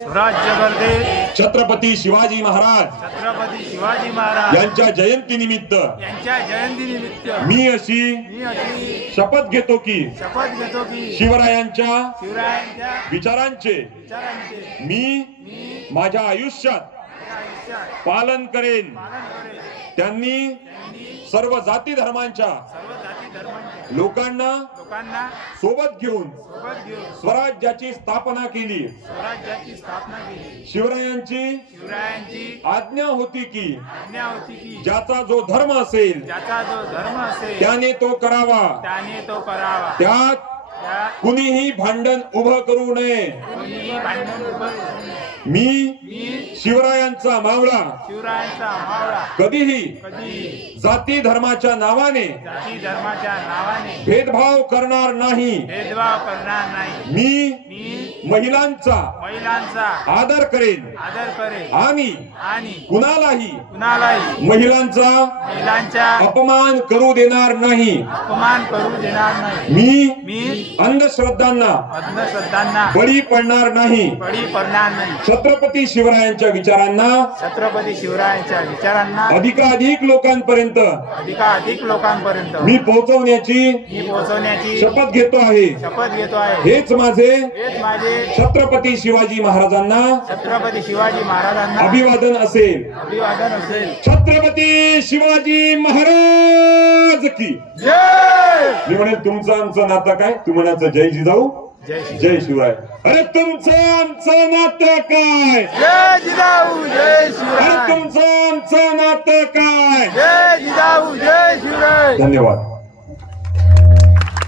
स्वराज्य करते छत्रपती शिवाजी महाराज छत्रपती शिवाजी महाराज यांच्या जयंतीनिमित्त यांच्या जयंतीनिमित्त मी अशी मी अशी शपथ घेतो की शपथ घेतो की शिवरायांच्या शिवरायांच्या विचारांचे विचारांचे मी माझ्या आयुष्यात आयुष्यात पालन करेन. पालन करेन. त्यांनी सर्व जाती धर्मांच्या सर्व जाती धर्मांच्या लोकांना लोकांना सोबत घेऊन सोबत घेऊन स्वराज्याची स्थापना केली. स्वराज्याची स्थापना केली. शिवरायांची शिवरायांची आज्ञा होती की आज्ञा होती की ज्याचा जो धर्म असेल ज्याचा जो धर्म असेल त्याने तो करावा. त्याने तो करावा. त्यात त्यात कुणीही भांडण उभं करू नये. कोणीही भांडण उभं करू नये. मी शिवरायांचा मावळा शिवरायांचा मावळा कधीही कधी जाती धर्माच्या नावाने जाती धर्माच्या नावाने भेदभाव करणार नाही. भेदभाव करणार नाही. मी महिलांचा महिलांचा आदर करेन आदर करेल आणि आणि कुणालाही कुणालाही महिलांचा महिलांच्या अपमान करू देणार नाही. अपमान करू देणार नाही. मी अंधश्रद्धांना अंधश्रद्धांना बळी पडणार नाही. बळी पडणार नाही. छत्रपती शिवरायांच्या विचारांना छत्रपती शिवरायांच्या विचारांना अधिकाधिक लोकांपर्यंत अधिकाधिक लोकांपर्यंत मी पोहोचवण्याची पोहोचवण्याची शपथ घेतो आहे. शपथ घेतो आहे. हेच माझे हेच माझे छत्रपती शिवाजी महाराजांना छत्रपती शिवाजी महाराजांना अभिवादन असेल. अभिवादन असेल. छत्रपती शिवाजी महाराज की जय. मी म्हणेल तुमचं आमचं नातं काय, तू म्हणायचं जय जिजाऊ जय जय शिवराय. अरे तुमचं आमचं नातं काय, जय जिजाऊ जय अरे शिवराय. तुमचं आमचं नातं काय. जय जिजाऊ जय शिवराय. धन्यवाद.